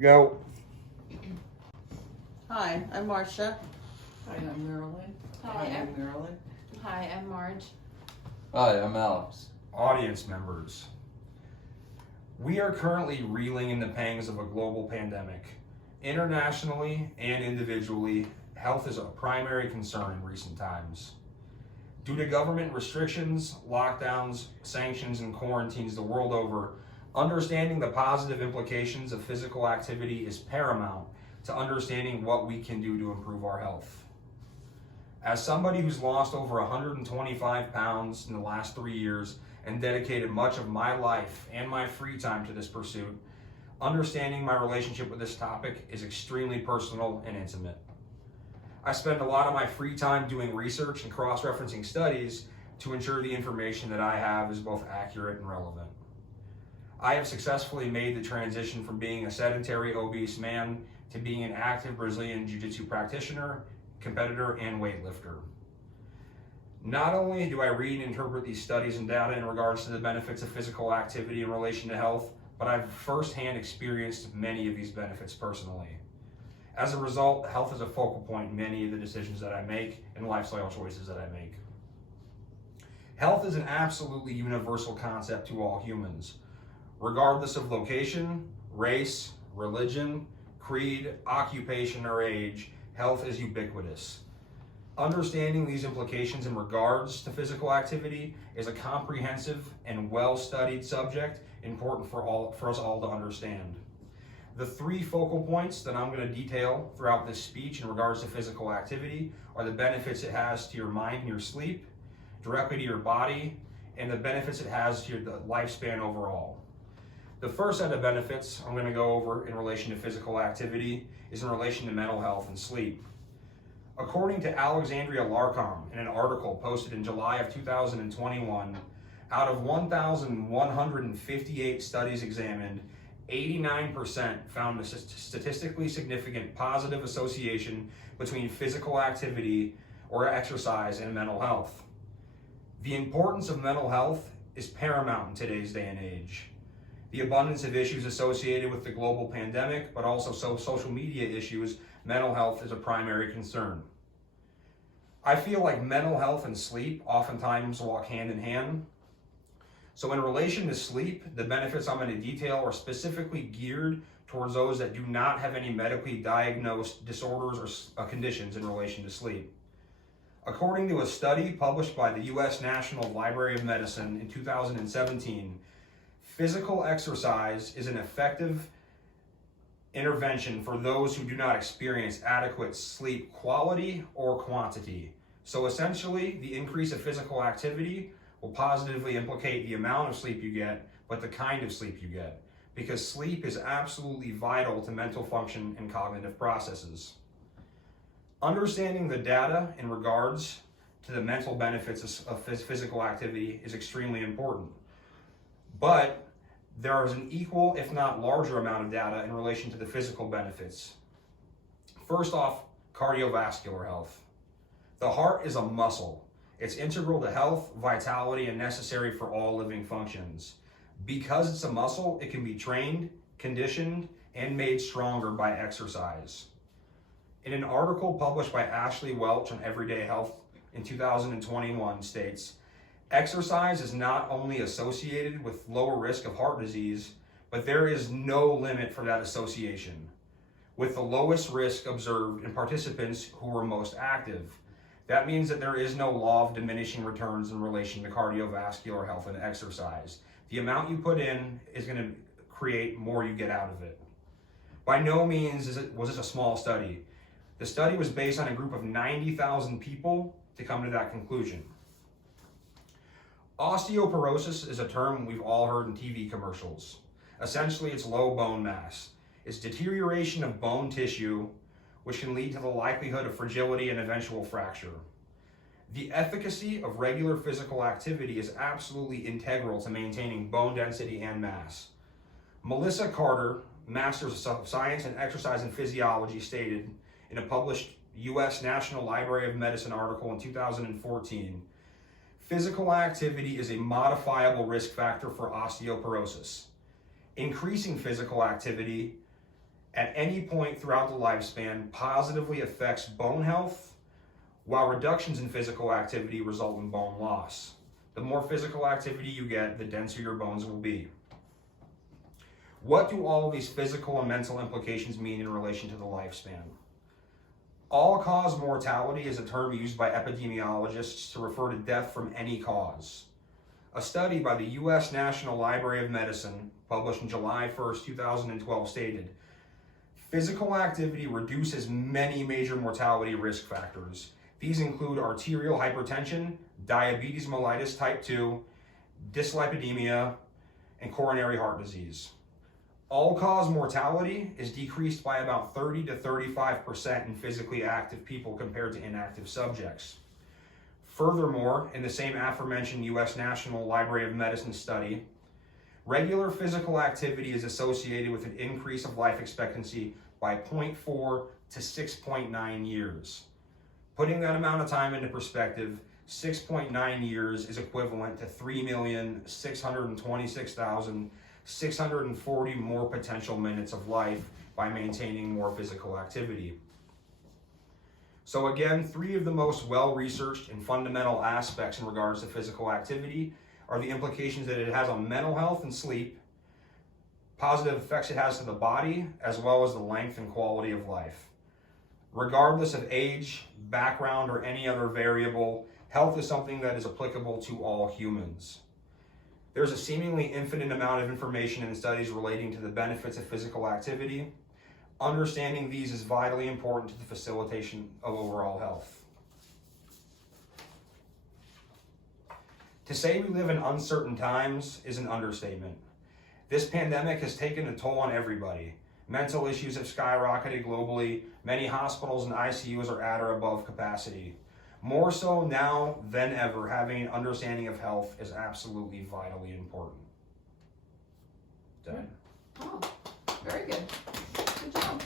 Go. Hi, I'm Marcia. Hi, I'm Marilyn. Hi, I'm Marilyn. Hi, I'm Marge. Hi, I'm Alex. Audience members. We are currently reeling in the pangs of a global pandemic. Internationally and individually, health is a primary concern in recent times. Due to government restrictions, lockdowns, sanctions, and quarantines the world over, understanding the positive implications of physical activity is paramount to understanding what we can do to improve our health. As somebody who's lost over 125 pounds in the last 3 years and dedicated much of my life and my free time to this pursuit, understanding my relationship with this topic is extremely personal and intimate. I spend a lot of my free time doing research and cross-referencing studies to ensure the information that I have is both accurate and relevant. I have successfully made the transition from being a sedentary, obese man to being an active Brazilian Jiu-Jitsu practitioner, competitor, and weightlifter. Not only do I read and interpret these studies and data in regards to the benefits of physical activity in relation to health, but I've firsthand experienced many of these benefits personally. As a result, health is a focal point in many of the decisions that I make and lifestyle choices that I make. Health is an absolutely universal concept to all humans. Regardless of location, race, religion, creed, occupation, or age, health is ubiquitous. Understanding these implications in regards to physical activity is a comprehensive and well-studied subject important for us all to understand. The 3 focal points that I'm going to detail throughout this speech in regards to physical activity are the benefits it has to your mind and your sleep, directly to your body, and the benefits it has to your lifespan overall. The first set of benefits I'm going to go over in relation to physical activity is in relation to mental health and sleep. According to Alexandria Larcom in an article posted in July of 2021, out of 1,158 studies examined, 89% found a statistically significant positive association between physical activity or exercise and mental health. The importance of mental health is paramount in today's day and age. The abundance of issues associated with the global pandemic, but also social media issues, mental health is a primary concern. I feel like mental health and sleep oftentimes walk hand in hand. So in relation to sleep, the benefits I'm going to detail are specifically geared towards those that do not have any medically diagnosed disorders or conditions in relation to sleep. According to a study published by the U.S. National Library of Medicine in 2017, physical exercise is an effective intervention for those who do not experience adequate sleep quality or quantity. So essentially, the increase of physical activity will positively implicate the amount of sleep you get, but the kind of sleep you get, because sleep is absolutely vital to mental function and cognitive processes. Understanding the data in regards to the mental benefits of physical activity is extremely important, but there is an equal, if not larger, amount of data in relation to the physical benefits. First off, cardiovascular health. The heart is a muscle. It's integral to health, vitality, and necessary for all living functions. Because it's a muscle, it can be trained, conditioned, and made stronger by exercise. In an article published by Ashley Welch on Everyday Health in 2021 states, exercise is not only associated with lower risk of heart disease, but there is no limit for that association, with the lowest risk observed in participants who were most active. That means that there is no law of diminishing returns in relation to cardiovascular health and exercise. The amount you put in is going to create more you get out of it. By no means was this a small study. The study was based on a group of 90,000 people to come to that conclusion. Osteoporosis is a term we've all heard in TV commercials. Essentially, it's low bone mass. It's deterioration of bone tissue, which can lead to the likelihood of fragility and eventual fracture. The efficacy of regular physical activity is absolutely integral to maintaining bone density and mass. Melissa Carter, Master's of Science in Exercise and Physiology, stated in a published U.S. National Library of Medicine article in 2014, physical activity is a modifiable risk factor for osteoporosis. Increasing physical activity at any point throughout the lifespan positively affects bone health, while reductions in physical activity result in bone loss. The more physical activity you get, the denser your bones will be. What do all of these physical and mental implications mean in relation to the lifespan? All-cause mortality is a term used by epidemiologists to refer to death from any cause. A study by the U.S. National Library of Medicine, published on July 1st, 2012, stated, physical activity reduces many major mortality risk factors. These include arterial hypertension, diabetes mellitus type 2, dyslipidemia, and coronary heart disease. All-cause mortality is decreased by about 30 to 35% in physically active people compared to inactive subjects. Furthermore, in the same aforementioned U.S. National Library of Medicine study, regular physical activity is associated with an increase of life expectancy by 0.4 to 6.9 years. Putting that amount of time into perspective, 6.9 years is equivalent to 3,626,640 more potential minutes of life by maintaining more physical activity. So again, 3 of the most well-researched and fundamental aspects in regards to physical activity are the implications that it has on mental health and sleep, positive effects it has to the body, as well as the length and quality of life. Regardless of age, background, or any other variable, health is something that is applicable to all humans. There's a seemingly infinite amount of information in studies relating to the benefits of physical activity. Understanding these is vitally important to the facilitation of overall health. To say we live in uncertain times is an understatement. This pandemic has taken a toll on everybody. Mental issues have skyrocketed globally. Many hospitals and ICUs are at or above capacity. More so now than ever, having an understanding of health is absolutely vitally important. Done. Oh, very good. Good job.